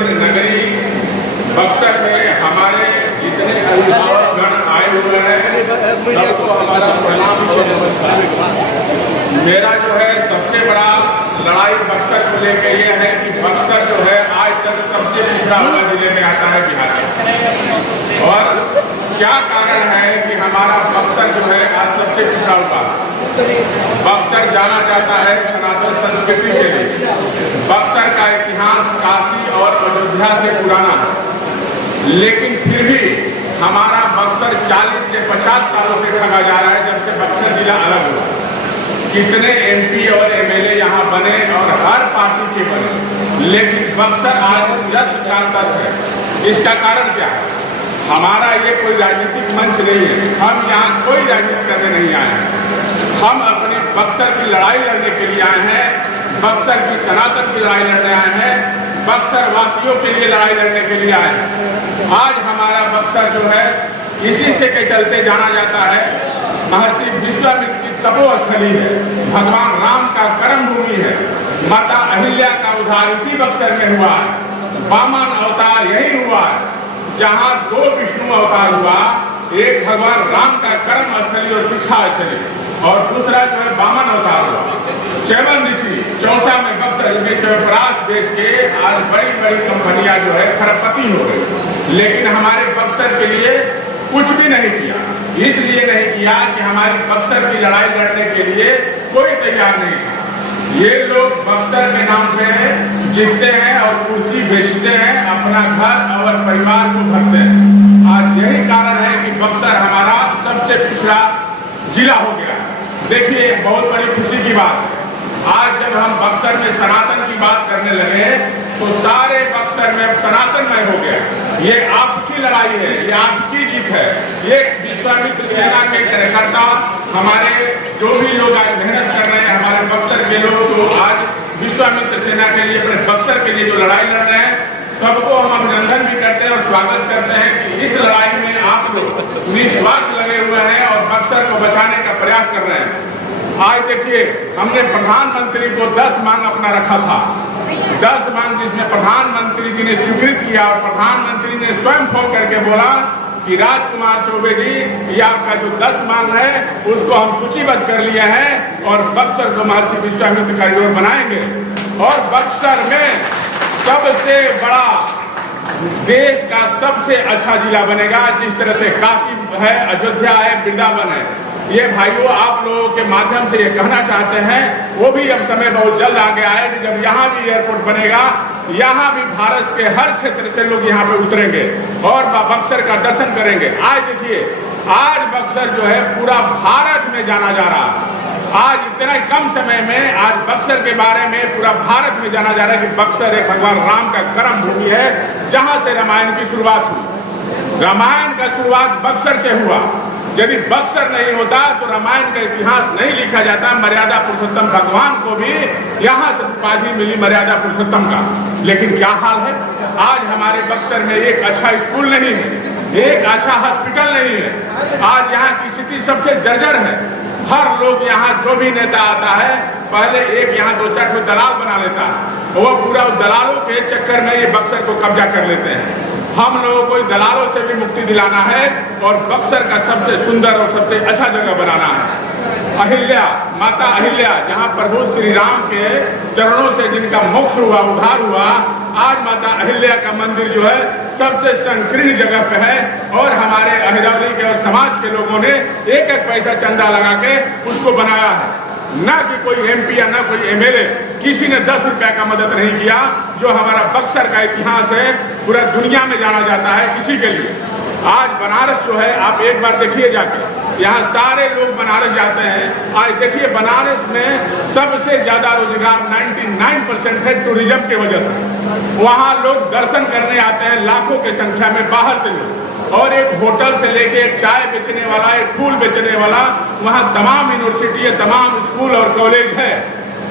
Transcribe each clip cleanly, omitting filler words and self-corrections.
विश्वामित्र नगरी बक्सर में हमारे जितने अभिभावकगण आए हुए हैं सबको हमारा प्रणाम और नमस्कार। मेरा जो है सबसे बड़ा लड़ाई बक्सर को लेकर यह है कि बक्सर जो है आज तक सबसे पिछड़ा हुआ जिले में आता है बिहार में। और क्या कारण है कि हमारा बक्सर जो है आज सबसे पिछड़ा हुआ। बक्सर जाना जाता है सनातन संस्कृति के लिए। बक्सर का इतिहास काशी और अयोध्या से पुराना है, लेकिन फिर भी हमारा बक्सर 40 से 50 सालों से ठगा जा रहा है जब से बक्सर जिला अलग हुआ। कितने एमपी और एमएलए यहाँ बने और हर पार्टी के बने, लेकिन बक्सर आज जस जानता है। इसका कारण क्या है? हमारा ये कोई राजनीतिक मंच नहीं है, हम यहाँ कोई राजनीति करने नहीं आए हैं। हम अपने बक्सर की लड़ाई लड़ने के लिए आए हैं, बक्सर की सनातन की लड़ाई लड़ने आए हैं, बक्सर वासियों के लिए लड़ाई लड़ने के लिए आए हैं। आज हमारा बक्सर जो है इसी से के चलते जाना जाता है। महर्षि विश्वामित्र की तपोस्थली है, भगवान राम का कर्म भूमि है, माता अहिल्या का उद्धार इसी बक्सर में हुआ है। वामन अवतार यही हुआ है, जहाँ 2 विष्णु अवतार हुआ, एक भगवान राम का कर्म स्थली और शिक्षा स्थली और दूसरा जो है वामन अवतार हुआ। चैवन ऋषि चौसा में बक्सर इसमें चौपरास बेच के आज बड़ी बड़ी कंपनियां जो है खरबपति हो गई, लेकिन हमारे बक्सर के लिए कुछ भी नहीं किया। इसलिए नहीं किया कि हमारी बक्सर की लड़ाई लड़ने के लिए कोई तैयार नहीं था। ये लोग बक्सर के नाम पे जीतते हैं और कुर्सी बेचते हैं, अपना घर और परिवार को भरते हैं। आज यही कारण है कि बक्सर हमारा सबसे पिछड़ा जिला हो गया। देखिए, बहुत बड़ी खुशी की बात है, आज जब हम बक्सर में सनातन की बात करने लगे तो सारे बक्सर में सनातनमय हो गया। ये आपकी लड़ाई है, ये आपकी जीत है। ये विश्वामित्र सेना के कार्यकर्ता, हमारे जो भी लोग आज मेहनत कर रहे हैं, हमारे बक्सर के लोग तो आज विश्वामित्र सेना के लिए, अपने बक्सर के लिए जो लड़ाई लड़ रहे हैं, सबको हम अभिनंदन भी करते हैं और स्वागत करते हैं कि इस लड़ाई में आप लोग निस्वार्थ लगे हुए हैं और बक्सर को बचाने का प्रयास कर रहे हैं। आज देखिए, हमने प्रधानमंत्री को 10 मांग अपना रखा था, 10 मांग जिसमें प्रधानमंत्री जी ने स्वीकृत किया और प्रधानमंत्री ने स्वयं फोन करके बोला कि राजकुमार चौबे जी, ये आपका जो 10 मांग है उसको हम सूचीबद्ध कर लिए हैं और बक्सर को महर्षि विश्वामित्र कॉरिडोर बनाएंगे और बक्सर में सबसे बड़ा, देश का सबसे अच्छा जिला बनेगा। जिस तरह से काशी है, अयोध्या है, वृंदावन है। ये भाइयों, आप लोगों के माध्यम से ये कहना चाहते हैं, वो भी अब समय बहुत जल्द आ गया है कि जब यहाँ भी एयरपोर्ट बनेगा, यहाँ भी भारत के हर क्षेत्र से लोग यहाँ पे उतरेंगे और बक्सर का दर्शन करेंगे। आज देखिए, आज बक्सर जो है पूरा भारत में जाना जा रहा है। आज इतना ही कम समय में आज बक्सर के बारे में पूरा भारत में जाना जा रहा है कि बक्सर एक भगवान राम का कर्म भूमि है, जहाँ से रामायण की शुरुआत हुई। रामायण का शुरुआत बक्सर से हुआ। यदि बक्सर नहीं होता तो रामायण का इतिहास नहीं लिखा जाता। मर्यादा पुरुषोत्तम भगवान को भी यहाँ से उपाधि मिली मर्यादा पुरुषोत्तम का। लेकिन क्या हाल है, आज हमारे बक्सर में एक अच्छा स्कूल नहीं है, एक अच्छा हॉस्पिटल नहीं है। आज यहाँ की स्थिति सबसे जर्जर है। हर लोग यहाँ, जो भी नेता आता है, पहले एक यहाँ 2-4 दलाल बना लेता है, वो पूरा दलालों के चक्कर में ये बक्सर को कब्जा कर लेते हैं। हम लोगों को दलालों से भी मुक्ति दिलाना है और बक्सर का सबसे सुंदर और सबसे अच्छा जगह बनाना है। अहिल्या, माता अहिल्या, जहाँ प्रभु श्री राम के चरणों से जिनका मोक्ष हुआ, उद्धार हुआ, आज माता अहिल्या का मंदिर जो है सबसे संकीर्ण जगह पे है और हमारे अहिरौली के और समाज के लोगों ने 1-1 पैसा चंदा लगा के उसको बनाया है। ना कि कोई एमपी या ना कोई एमएलए, किसी ने 10 रुपया का मदद नहीं किया। जो हमारा बक्सर का इतिहास है पूरा दुनिया में जाना जाता है इसी के लिए। आज बनारस जो है, आप एक बार देखिए जाके, यहाँ सारे लोग बनारस जाते हैं। आज देखिए, बनारस में सबसे ज्यादा रोजगार 99% है टूरिज्म के वजह से। वहाँ लोग दर्शन करने आते हैं लाखों की संख्या में बाहर से लोग, और एक होटल से लेके एक चाय बेचने वाला, एक फूल बेचने वाला, वहाँ तमाम यूनिवर्सिटी है, तमाम स्कूल और कॉलेज है,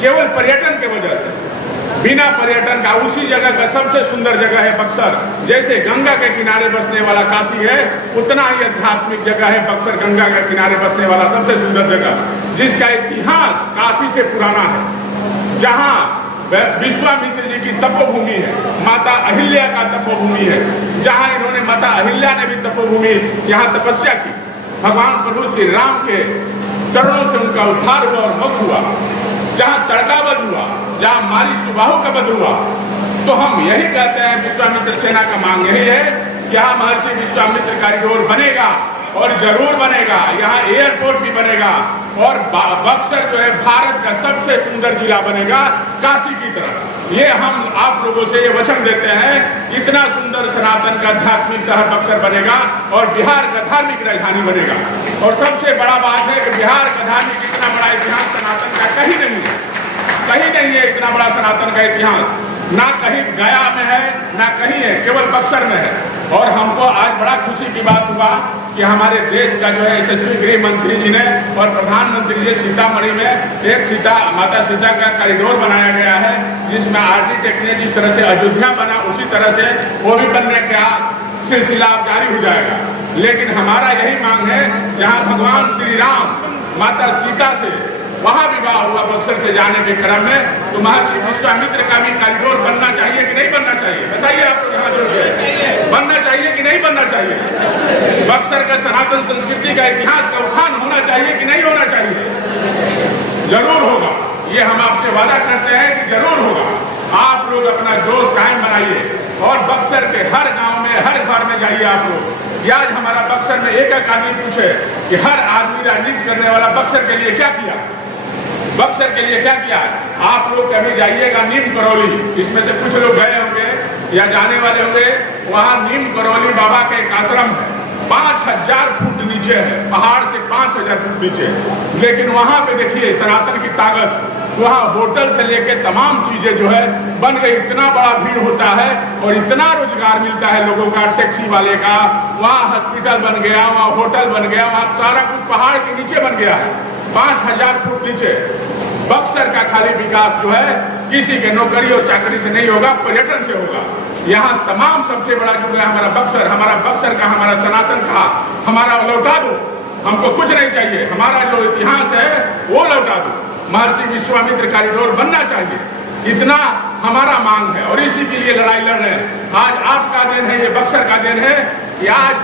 केवल पर्यटन की वजह से। बिना पर्यटन का उसी जगह का सबसे सुंदर जगह है बक्सर। जैसे गंगा के किनारे बसने वाला काशी है, उतना ही आध्यात्मिक जगह है बक्सर, गंगा के किनारे बसने वाला सबसे सुंदर जगह, जिसका इतिहास काशी से पुराना है, जहाँ विश्वामित्र जी की तपोभूमि है। माता अहिल्या तपोभूमि है, जहाँ इन्होंने माता अहिल्या ने भी तपोभूमि यहाँ तपस्या की। भगवान प्रभु श्री राम के चरणों से उनका उद्धार हुआ और मोक्ष हुआ। जहाँ तड़का वध हुआ, जहाँ मारी सुबाहु का वध हुआ। तो हम यही कहते हैं, विश्वामित्र सेना का मांग यही है कि यहाँ महर्षि विश्वामित्र कॉरिडोर बनेगा और जरूर बनेगा। यहाँ एयरपोर्ट भी बनेगा और बक्सर जो है भारत का सबसे सुंदर जिला बनेगा, काशी की तरह। ये हम आप लोगों से ये वचन देते हैं, इतना सुंदर सनातन का आध्यात्मिक शहर बक्सर बनेगा और बिहार का धार्मिक राजधानी बनेगा। और सबसे बड़ा बात है कि बिहार का धार्मिक इतना बड़ा इतिहास सनातन का कहीं नहीं है, कहीं नहीं है इतना बड़ा सनातन का इतिहास। ना कहीं गया में है, ना कहीं है, केवल बक्सर में है। और हमको आज बड़ा खुशी की बात हुआ कि हमारे देश का जो है यशस्वी गृह मंत्री जी ने और प्रधानमंत्री जी सीतामढ़ी में एक माता सीता का कॉरिडोर बनाया गया है, जिसमें आर्किटेक्ट ने जिस तरह से अयोध्या बना उसी तरह से वो भी बनने का सिलसिला जारी हो जाएगा। लेकिन हमारा यही मांग है, जहाँ भगवान श्री राम माता सीता से वहाँ विवाह हुआ बक्सर से जाने के क्रम में, तो महर्षि विश्वामित्र का भी कॉरिडोर बनना चाहिए कि नहीं बनना चाहिए? बताइए आप लोग यहाँ जो बनना चाहिए कि नहीं बनना चाहिए? बक्सर का सनातन संस्कृति का इतिहास का उत्थान होना चाहिए कि नहीं होना चाहिए? जरूर होगा, ये हम आपसे वादा करते हैं कि जरूर होगा। आप लोग अपना जोश कायम बनाइए और बक्सर के हर गाँव में, हर घर में जाइए आप लोग। आज हमारा बक्सर में एक आदमी पूछे कि हर आदमी राजनीति करने वाला बक्सर के लिए क्या किया, बक्सर के लिए क्या किया? आप लोग कभी जाइएगा नीम करौली, इसमें से कुछ लोग गए होंगे या जाने वाले होंगे। वहाँ नीम करौली बाबा का एक आश्रम है, 5000 फुट नीचे है, पहाड़ से 5000 फुट नीचे। लेकिन वहाँ पे देखिए सनातन की ताकत, वहाँ होटल से लेके तमाम चीजें जो है बन गई। इतना बड़ा भीड़ होता है और इतना रोजगार मिलता है लोगों का, टैक्सी वाले का। वहाँ हॉस्पिटल बन गया, वहाँ होटल बन गया, वहाँ सारा कुछ पहाड़ के नीचे बन गया है, 5000 फुट नीचे। बक्सर का खाली विकास जो है किसी के नौकरी और चाकरी से नहीं होगा, पर्यटन से होगा। यहाँ तमाम सबसे बड़ा जो है हमारा बक्सर का, हमारा सनातन का, हमारा लौटा दो। हमको कुछ नहीं चाहिए, हमारा जो इतिहास है वो लौटा दो। महर्षि विश्वामित्र कॉरिडोर बनना चाहिए, इतना हमारा मांग है और इसी के लिए लड़ाई लड़ रहे हैं। आज आपका दिन है, ये बक्सर का दिन है कि आज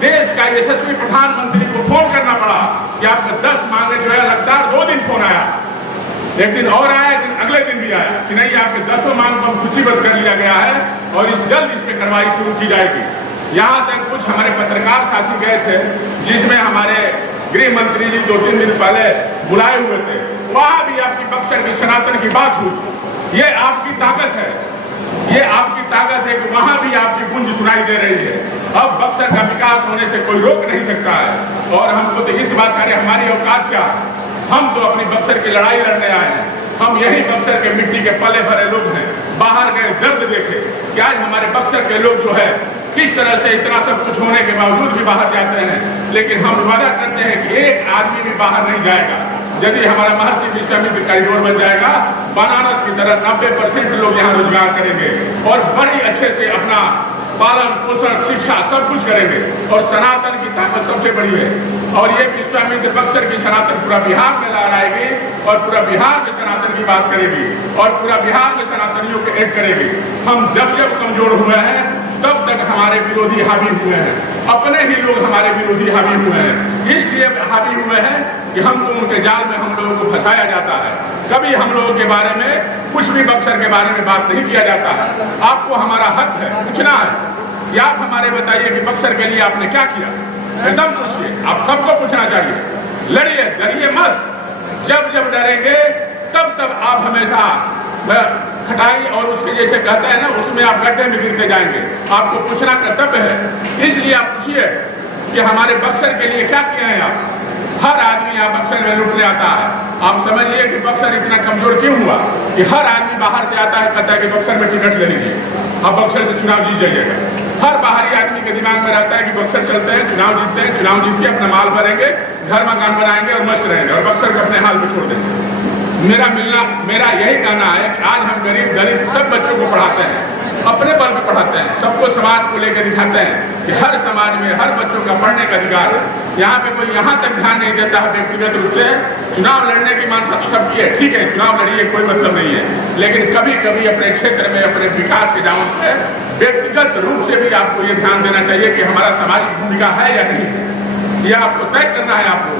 देश का यशस्वी प्रधानमंत्री को फोन करना पड़ा कि आपको 10 मांगे जो है लगातार 2 दिन फोन आया, एक दिन और आया, एक दिन अगले दिन भी आया कि नहीं आपके 10 मांग को सूचीबद्ध कर लिया गया है और जल्द इस पे कार्रवाई शुरू की जाएगी। यहाँ तक कुछ हमारे पत्रकार साथी गए थे, जिसमें हमारे गृह मंत्री जी 2-3 दिन पहले बुलाए हुए थे। वहाँ भी आपकी बक्सर की सनातन की बात हुई। ये आपकी ताकत है, ये आपकी ताकत है कि वहाँ भी आपकी गूंज सुनाई दे रही है। अब बक्सर का विकास होने से कोई रोक नहीं सकता है। और हमको तो इस बात का हमारी औकात क्या है, हम तो अपनी बक्सर की लड़ाई लड़ने आए हैं। हम यही बक्सर के मिट्टी के पले भरे लोग हैं। बाहर गए दर्द देखे कि आज हमारे बक्सर के लोग जो है किस तरह से इतना सब कुछ होने के बावजूद भी बाहर जाते हैं। लेकिन हम वादा करते हैं कि एक आदमी भी बाहर नहीं जाएगा यदि हमारा महर्षि विश्वामित्र कॉरिडोर बन जाएगा। बनारस की तरह 90% लोग यहाँ रोजगार करेंगे और बड़ी अच्छे से अपना पालन पोषण शिक्षा सब कुछ करेंगे। और सनातन की ताकत सबसे बड़ी है और ये विश्वामित्र बक्सर की सनातन पूरा बिहार में लहराएगी और पूरा बिहार में सनातन की बात करेगी और पूरा बिहार में सनातनियों को एक करेगी। हम जब जब कमजोर हुए हैं तब तक हमारे विरोधी हावी हुए हैं, अपने ही लोग हमारे विरोधी हावी हुए हैं। इसलिए हावी हुए हैं कि हमको उनके जाल में हम लोगों को फंसाया जाता है। कभी हम लोगों के बारे में कुछ भी बक्सर के बारे में बात नहीं किया जाता है। आपको हमारा हक है, पूछना है कि आप हमारे बताइए कि बक्सर के लिए आपने क्या किया, एकदम पूछिए। आप सबको पूछना चाहिए, लड़िए, डरिए मत। जब जब डरेंगे तब तब आप हमेशा खटाई और उसके जैसे कहते हैं ना, उसमें आप गड्ढे में गिरते जाएंगे। आपको पूछना कर्तव्य है, इसलिए आप पूछिए कि हमारे बक्सर के लिए क्या किया है आप। हर आदमी यहाँ बक्सर में लुटने आता है। आप समझिए कि बक्सर इतना कमजोर क्यों हुआ कि हर आदमी बाहर से आता है, कहता है कि बक्सर में टिकट ले लीजिए, आप बक्सर से चुनाव जीत जाइएगा। हर बाहरी आदमी के दिमाग में रहता है कि बक्सर चलते हैं, चुनाव जीतते हैं, चुनाव जीत के अपना माल भरेंगे, घर मकान बनाएंगे और मस्त रहेंगे और बक्सर को अपने हाल में छोड़ देंगे। मेरा यही कहना है कि आज हम गरीब सब बच्चों को पढ़ाते हैं, अपने बल पे पढ़ाते हैं, सबको समाज को लेकर दिखाते हैं कि हर समाज में हर बच्चों का पढ़ने का अधिकार है। यहाँ पे कोई यहाँ तक ध्यान नहीं देता है व्यक्तिगत रूप से। चुनाव लड़ने की मानसा तो सबकी है, ठीक है, चुनाव लड़िए, कोई मतलब नहीं है, लेकिन कभी कभी अपने क्षेत्र में अपने विकास के दामन पे व्यक्तिगत रूप से भी आपको ये ध्यान देना चाहिए कि हमारा सामाजिक भूमिका है या नहीं है, यह आपको तय करना है आपको।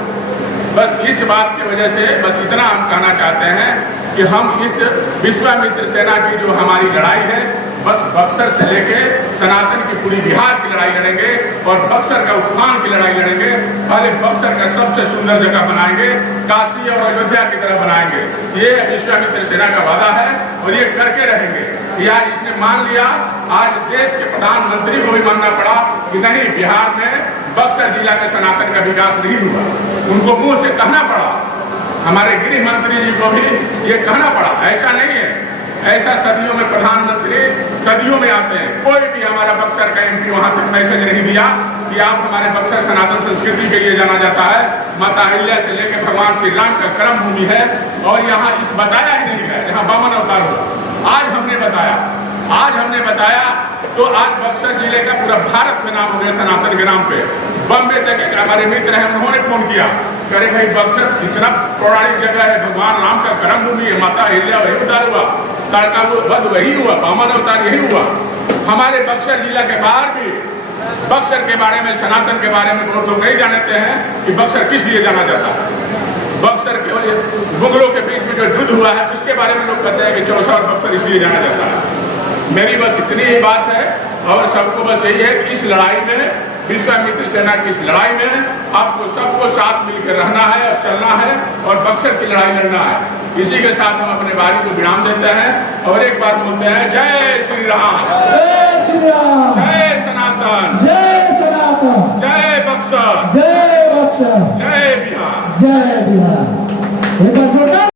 बस इस बात की वजह से बस इतना हम कहना चाहते हैं कि हम इस विश्वामित्र सेना की जो हमारी लड़ाई है, बस बक्सर से लेके सनातन की पूरी बिहार की लड़ाई लड़ेंगे और बक्सर का उत्थान की लड़ाई लड़ेंगे। पहले बक्सर का सबसे सुंदर जगह बनाएंगे, काशी और अयोध्या की तरह बनाएंगे। ये विश्वामित्र सेना का वादा है और ये करके रहेंगे। ये आज इसने मान लिया, आज देश के प्रधानमंत्री को भी मानना पड़ा कि नहीं, बिहार में बक्सर जिला के सनातन का विकास नहीं हुआ। उनको मुंह से कहना पड़ा, हमारे गृह मंत्री जी को भी ये कहना पड़ा। ऐसा नहीं है, ऐसा सदियों में प्रधानमंत्री सदियों में आते हैं, कोई भी हमारा बक्सर का एमपी वहां तक मैसेज नहीं दिया कि आप हमारे बक्सर सनातन संस्कृति के लिए जाना जाता है। माता अहिल्या से लेकर भगवान श्री राम का कर्म भूमि है और यहाँ इस बताया ही नहीं गया जहाँ वामन अवतार हो। आज हमने बताया तो आज बक्सर जिले का पूरा भारत में नाम हो गया सनातन के नाम पे। बम्बे तक एक हमारे मित्र हैं, उन्होंने फोन किया, करे भाई बक्सर इतना पौराणिक जगह है, भगवान राम का कर्म भूमि है, माता अहिल्या वही अवतार हुआ, तड़का वध वही हुआ, वामन अवतार यही हुआ। हमारे बक्सर जिला के बाहर भी बक्सर के बारे में, सनातन के बारे में बहुत लोग नहीं जानते हैं कि बक्सर किस लिए जाना जाता है। बक्सर के मुगलों के बीच में जो युद्ध हुआ है उसके बारे में लोग कहते हैं कि चौसा और बक्सर इसलिए जाना जाता है। मेरी बस इतनी ही बात है और सबको बस यही है कि इस लड़ाई में, विश्वामित्र सेना की इस लड़ाई में आपको सबको साथ मिलकर रहना है और चलना है और बक्सर की लड़ाई लड़ना है। इसी के साथ हम अपने वारी को विराम देते हैं और एक बार बोलते हैं, जय श्री राम, जय श्री राम, जय सनातन, जय सनातन, जय बक्सर, जय बक्सर, जय बिहार, जय बिहार।